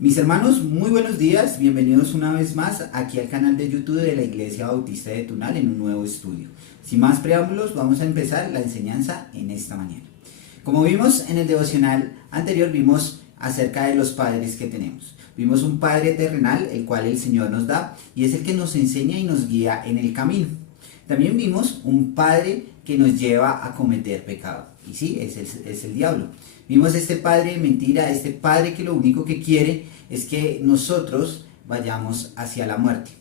Mis hermanos, muy buenos días, bienvenidos una vez más aquí al canal de YouTube de la Iglesia Bautista de Tunal en un nuevo estudio. Sin más preámbulos, vamos a empezar la enseñanza en esta mañana. Como vimos en el devocional anterior, vimos acerca de los padres que tenemos. Vimos un padre terrenal, el cual el Señor nos da, y es el que nos enseña y nos guía en el camino. También vimos un padre que nos lleva a cometer pecado, y sí, es el diablo. Vimos este padre de mentira, este padre que lo único que quiere es que nosotros vayamos hacia la muerte.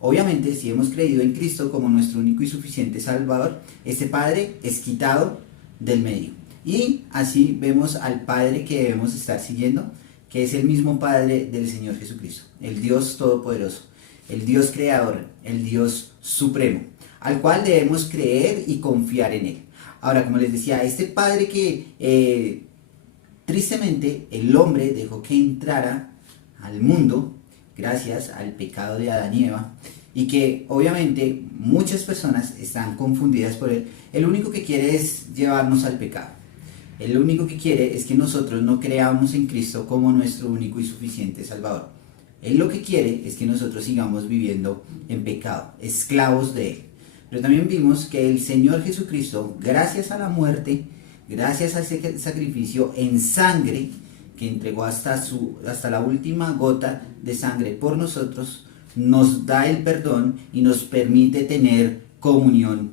Obviamente, si hemos creído en Cristo como nuestro único y suficiente Salvador, este padre es quitado del medio. Y así vemos al padre que debemos estar siguiendo, que es el mismo padre del Señor Jesucristo, el Dios Todopoderoso, el Dios Creador, el Dios Supremo, al cual debemos creer y confiar en Él. Ahora, como les decía, este padre que tristemente el hombre dejó que entrara al mundo gracias al pecado de Adán y Eva, y que obviamente muchas personas están confundidas por él. El único que quiere es llevarnos al pecado. El único que quiere es que nosotros no creamos en Cristo como nuestro único y suficiente Salvador. Él lo que quiere es que nosotros sigamos viviendo en pecado, esclavos de Él. Pero también vimos que el Señor Jesucristo, gracias a la muerte, gracias a ese sacrificio en sangre, que entregó hasta la última gota de sangre por nosotros, nos da el perdón y nos permite tener comunión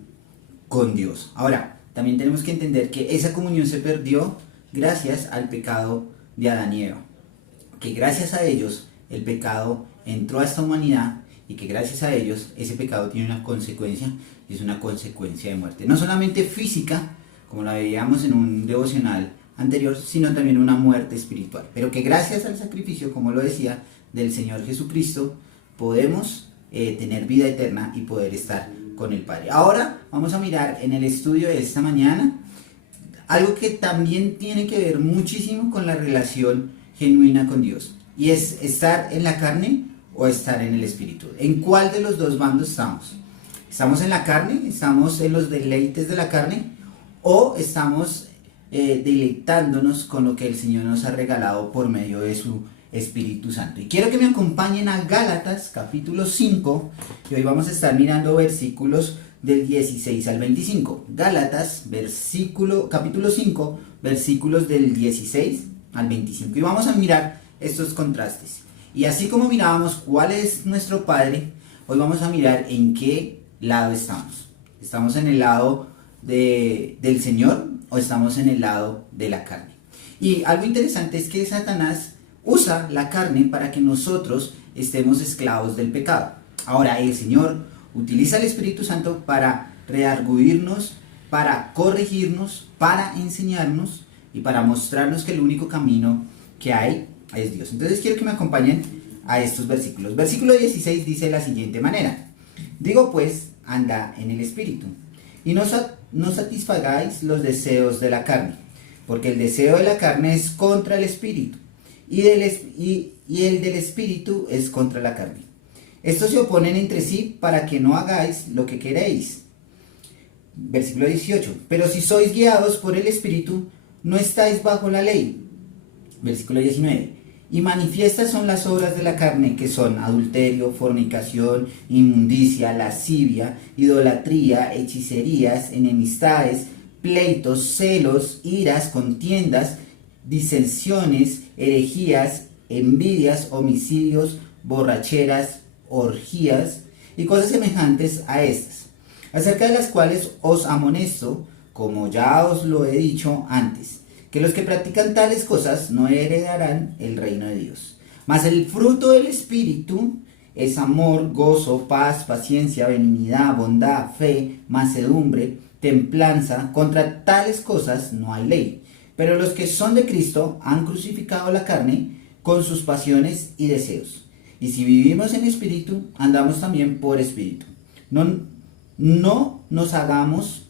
con Dios. Ahora, también tenemos que entender que esa comunión se perdió gracias al pecado de Adán y Eva, que gracias a ellos el pecado entró a esta humanidad y que gracias a ellos ese pecado tiene una consecuencia, y es una consecuencia de muerte, no solamente física, como la veíamos en un devocional anterior, sino también una muerte espiritual, pero que gracias al sacrificio, como lo decía, del Señor Jesucristo, podemos tener vida eterna y poder estar con el Padre. Ahora vamos a mirar en el estudio de esta mañana algo que también tiene que ver muchísimo con la relación genuina con Dios, y es estar en la carne o estar en el espíritu. ¿En cuál de los dos bandos estamos? ¿Estamos en la carne? ¿Estamos en los deleites de la carne? ¿O estamos deleitándonos con lo que el Señor nos ha regalado por medio de su Espíritu Santo? Y quiero que me acompañen a Gálatas capítulo 5, y hoy vamos a estar mirando versículos del 16 al 25. Gálatas capítulo 5, versículos del 16 al 25. Y vamos a mirar estos contrastes. Y así como mirábamos cuál es nuestro Padre, hoy vamos a mirar en qué lado estamos. ¿Estamos en el lado del Señor o estamos en el lado de la carne? Y algo interesante es que Satanás usa la carne para que nosotros estemos esclavos del pecado. Ahora el Señor utiliza el Espíritu Santo para redarguirnos, para corregirnos, para enseñarnos y para mostrarnos que el único camino que hay es Dios. Entonces quiero que me acompañen a estos versículos. Versículo 16 dice de la siguiente manera: digo pues, anda en el Espíritu, y no satisfagáis los deseos de la carne, porque el deseo de la carne es contra el Espíritu, y el del Espíritu es contra la carne. Estos se oponen entre sí para que no hagáis lo que queréis. Versículo 18: pero si sois guiados por el Espíritu, no estáis bajo la ley. Versículo 19: y manifiestas son las obras de la carne, que son adulterio, fornicación, inmundicia, lascivia, idolatría, hechicerías, enemistades, pleitos, celos, iras, contiendas, disensiones, herejías, envidias, homicidios, borracheras, orgías y cosas semejantes a estas, acerca de las cuales os amonesto, como ya os lo he dicho antes, que los que practican tales cosas no heredarán el reino de Dios. Mas el fruto del Espíritu es amor, gozo, paz, paciencia, benignidad, bondad, fe, mansedumbre, templanza. Contra tales cosas no hay ley. Pero los que son de Cristo han crucificado la carne con sus pasiones y deseos. Y si vivimos en Espíritu, andamos también por Espíritu. No nos hagamos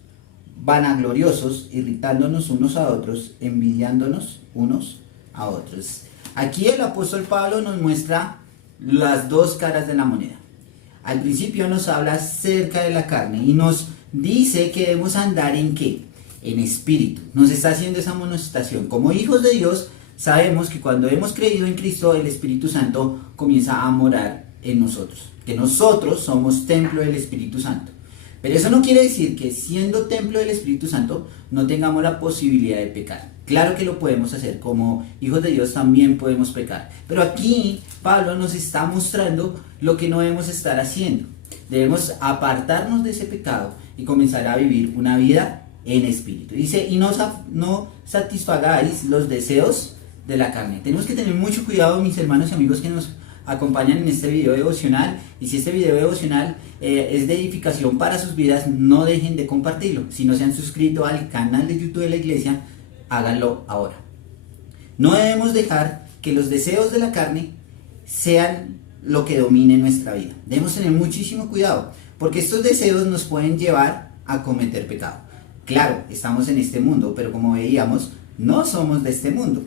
vanagloriosos, irritándonos unos a otros, envidiándonos unos a otros. Aquí el apóstol Pablo nos muestra las dos caras de la moneda. Al principio nos habla acerca de la carne y nos dice que debemos andar en ¿qué? En espíritu. Nos está haciendo esa amonestación. Como hijos de Dios sabemos que cuando hemos creído en Cristo, el Espíritu Santo comienza a morar en nosotros, que nosotros somos templo del Espíritu Santo. Pero eso no quiere decir que siendo templo del Espíritu Santo no tengamos la posibilidad de pecar. Claro que lo podemos hacer, como hijos de Dios también podemos pecar. Pero aquí Pablo nos está mostrando lo que no debemos estar haciendo. Debemos apartarnos de ese pecado y comenzar a vivir una vida en espíritu. Dice, y no satisfagáis los deseos de la carne. Tenemos que tener mucho cuidado, mis hermanos y amigos que nos acompañan en este video devocional, y si este video devocional es de edificación para sus vidas, no dejen de compartirlo. Si no se han suscrito al canal de YouTube de la iglesia, háganlo ahora. No debemos dejar que los deseos de la carne sean lo que domine nuestra vida. Debemos tener muchísimo cuidado, porque estos deseos nos pueden llevar a cometer pecado. Claro, estamos en este mundo, pero como veíamos, no somos de este mundo.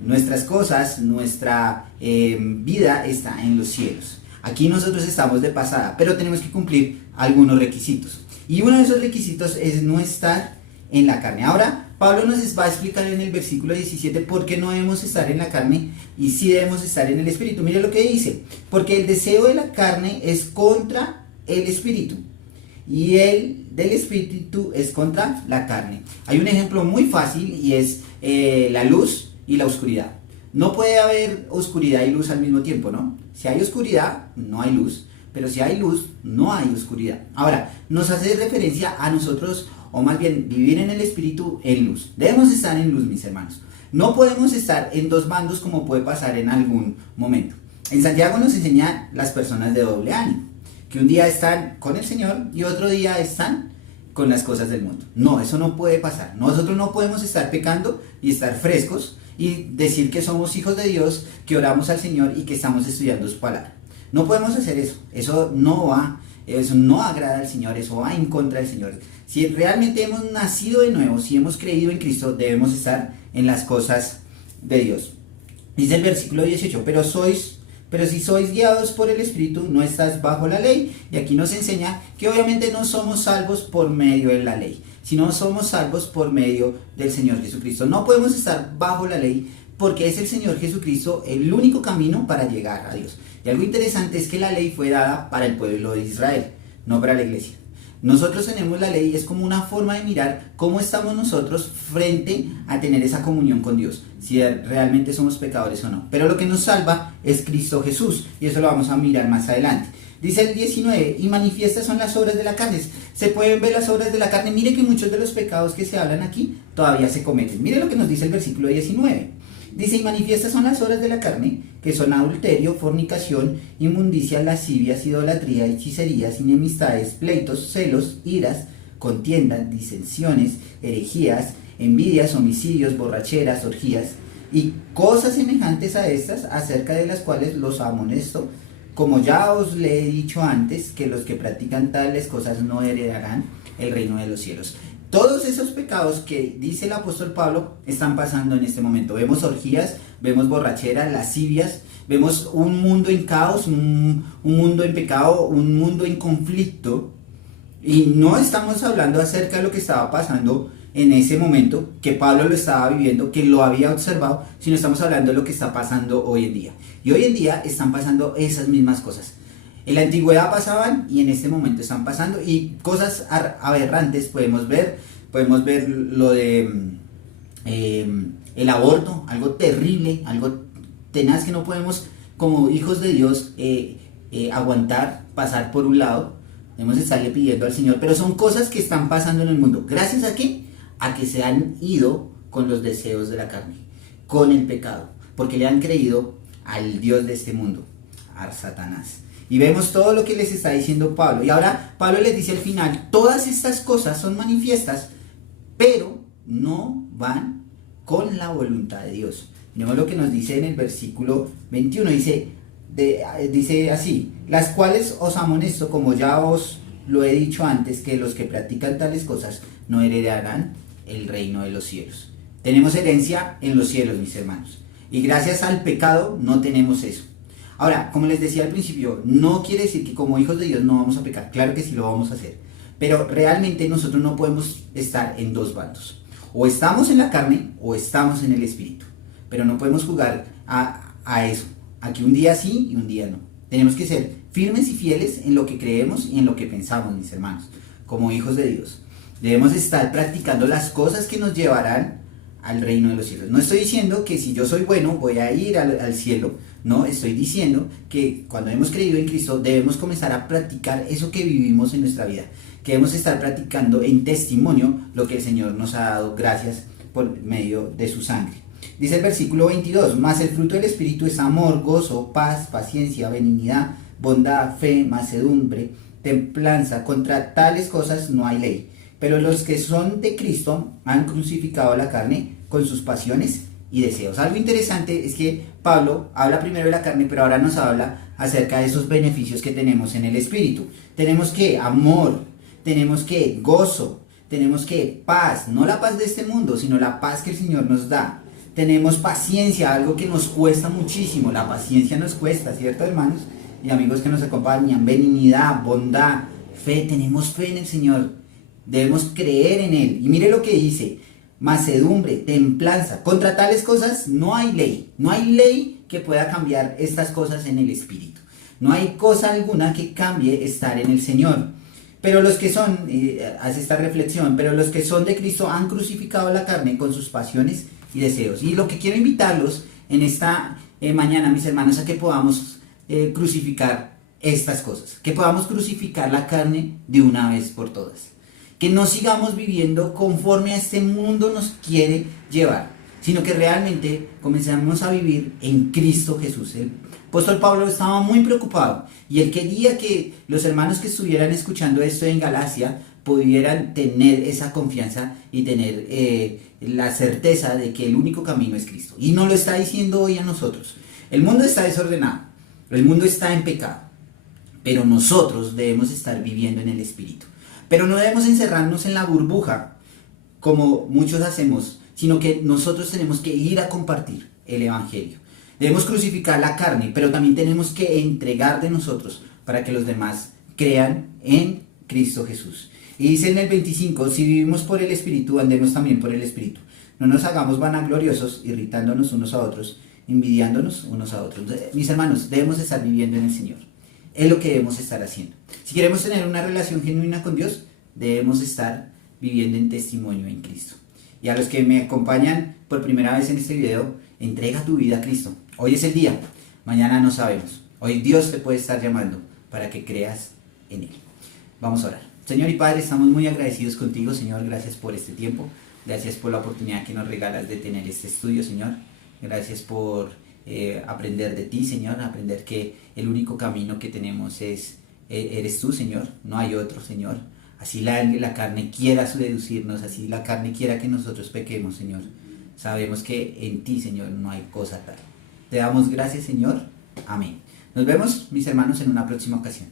Nuestras cosas, nuestra vida está en los cielos. Aquí nosotros estamos de pasada, pero tenemos que cumplir algunos requisitos. Y uno de esos requisitos es no estar en la carne. Ahora, Pablo nos va a explicar en el versículo 17 por qué no debemos estar en la carne y sí debemos estar en el espíritu. Mire lo que dice: porque el deseo de la carne es contra el espíritu, y el del espíritu es contra la carne. Hay un ejemplo muy fácil y es la luz y la oscuridad. No puede haber oscuridad y luz al mismo tiempo, ¿no? Si hay oscuridad, no hay luz, pero si hay luz, no hay oscuridad. Ahora, nos hace referencia a nosotros, o más bien vivir en el espíritu en luz. Debemos estar en luz, mis hermanos. No podemos estar en dos bandos como puede pasar en algún momento. En Santiago nos enseña las personas de doble ánimo, que un día están con el Señor y otro día están con las cosas del mundo. No, eso no puede pasar. Nosotros no podemos estar pecando y estar frescos y decir que somos hijos de Dios, que oramos al Señor y que estamos estudiando su palabra. No podemos hacer eso. Eso no agrada al Señor, eso va en contra del Señor. Si realmente hemos nacido de nuevo, si hemos creído en Cristo, debemos estar en las cosas de Dios. Dice el versículo 18, pero si sois guiados por el Espíritu, no estás bajo la ley. Y aquí nos enseña que obviamente no somos salvos por medio de la ley, sino somos salvos por medio del Señor Jesucristo. No podemos estar bajo la ley porque es el Señor Jesucristo el único camino para llegar a Dios. Y algo interesante es que la ley fue dada para el pueblo de Israel, no para la iglesia. Nosotros tenemos la ley, es como una forma de mirar cómo estamos nosotros frente a tener esa comunión con Dios, si realmente somos pecadores o no. Pero lo que nos salva es Cristo Jesús, y eso lo vamos a mirar más adelante. Dice el 19, y manifiestas son las obras de la carne. Se pueden ver las obras de la carne. Mire que muchos de los pecados que se hablan aquí todavía se cometen. Mire lo que nos dice el versículo 19. Dice, y manifiestas son las obras de la carne, que son adulterio, fornicación, inmundicia, lascivias, idolatría, hechicerías, enemistades, pleitos, celos, iras, contiendas, disensiones, herejías, envidias, homicidios, borracheras, orgías, y cosas semejantes a estas, acerca de las cuales los amonesto, como ya os le he dicho antes, que los que practican tales cosas no heredarán el reino de los cielos. Todos esos pecados que dice el apóstol Pablo están pasando en este momento. Vemos orgías, vemos borracheras, lascivias, vemos un mundo en caos, un mundo en pecado, un mundo en conflicto. Y no estamos hablando acerca de lo que estaba pasando en ese momento, que Pablo lo estaba viviendo, que lo había observado, sino estamos hablando de lo que está pasando hoy en día. Y hoy en día están pasando esas mismas cosas. En la antigüedad pasaban y en este momento están pasando, y cosas aberrantes podemos ver lo de el aborto, algo terrible, algo tenaz que no podemos como hijos de Dios aguantar, pasar por un lado. Debemos estarle pidiendo al Señor, pero son cosas que están pasando en el mundo. ¿Gracias a qué? A que se han ido con los deseos de la carne, con el pecado, porque le han creído al Dios de este mundo, a Satanás. Y vemos todo lo que les está diciendo Pablo. Y ahora Pablo les dice al final, todas estas cosas son manifiestas, pero no van con la voluntad de Dios. Miremos lo que nos dice en el versículo 21. Dice así, las cuales os amonesto, como ya os lo he dicho antes, que los que practican tales cosas no heredarán el reino de los cielos. Tenemos herencia en los cielos, mis hermanos. Y gracias al pecado no tenemos eso. Ahora, como les decía al principio, no quiere decir que como hijos de Dios no vamos a pecar. Claro que sí lo vamos a hacer. Pero realmente nosotros no podemos estar en dos bandos. O estamos en la carne o estamos en el espíritu. pero no podemos jugar a eso, a que un día sí y un día no. Tenemos que ser firmes y fieles en lo que creemos y en lo que pensamos, mis hermanos, como hijos de Dios. Debemos estar practicando las cosas que nos llevarán al reino de los cielos. No estoy diciendo que si yo soy bueno voy a ir al cielo. No, estoy diciendo que cuando hemos creído en Cristo debemos comenzar a practicar eso que vivimos en nuestra vida. Que debemos estar practicando en testimonio lo que el Señor nos ha dado gracias por medio de su sangre. Dice el versículo 22, mas el fruto del Espíritu es amor, gozo, paz, paciencia, benignidad, bondad, fe, mansedumbre, templanza. Contra tales cosas no hay ley. Pero los que son de Cristo han crucificado la carne con sus pasiones y deseos. Algo interesante es que Pablo habla primero de la carne, pero ahora nos habla acerca de esos beneficios que tenemos en el Espíritu. Tenemos que amor, tenemos que gozo, tenemos que paz, no la paz de este mundo, sino la paz que el Señor nos da. Tenemos paciencia, algo que nos cuesta muchísimo, la paciencia nos cuesta, ¿cierto, hermanos y amigos que nos acompañan? Benignidad, bondad, fe, tenemos fe en el Señor, debemos creer en Él. Y mire lo que dice, mansedumbre, templanza. Contra tales cosas no hay ley, no hay ley que pueda cambiar estas cosas en el Espíritu. No hay cosa alguna que cambie estar en el Señor. Pero los que son, hace esta reflexión, pero los que son de Cristo han crucificado la carne con sus pasiones y deseos. Y lo que quiero invitarlos en esta mañana, mis hermanos, a que podamos crucificar estas cosas, que podamos crucificar la carne de una vez por todas, que no sigamos viviendo conforme a este mundo nos quiere llevar, sino que realmente comenzamos a vivir en Cristo Jesús. El apóstol Pablo estaba muy preocupado y él quería que los hermanos que estuvieran escuchando esto en Galacia pudieran tener esa confianza y tener la certeza de que el único camino es Cristo. Y nos lo está diciendo hoy a nosotros. El mundo está desordenado, el mundo está en pecado, pero nosotros debemos estar viviendo en el Espíritu. Pero no debemos encerrarnos en la burbuja como muchos hacemos, sino que nosotros tenemos que ir a compartir el Evangelio. Debemos crucificar la carne, pero también tenemos que entregar de nosotros para que los demás crean en Cristo Jesús. Y dice en el 25, si vivimos por el Espíritu, andemos también por el Espíritu. No nos hagamos vanagloriosos, irritándonos unos a otros, envidiándonos unos a otros. Mis hermanos, debemos estar viviendo en el Señor. Es lo que debemos estar haciendo. Si queremos tener una relación genuina con Dios, debemos estar viviendo en testimonio en Cristo. Y a los que me acompañan por primera vez en este video, entrega tu vida a Cristo. Hoy es el día, mañana no sabemos. Hoy Dios te puede estar llamando para que creas en Él. Vamos a orar. Señor y Padre, estamos muy agradecidos contigo, Señor. Gracias por este tiempo. Gracias por la oportunidad que nos regalas de tener este estudio, Señor. Gracias por aprender de ti, Señor. Aprender que el único camino que tenemos eres tú, Señor. No hay otro, Señor. Así la carne quiera seducirnos, así la carne quiera que nosotros pequemos, Señor. Sabemos que en ti, Señor, no hay cosa tal. Te damos gracias, Señor. Amén. Nos vemos, mis hermanos, en una próxima ocasión.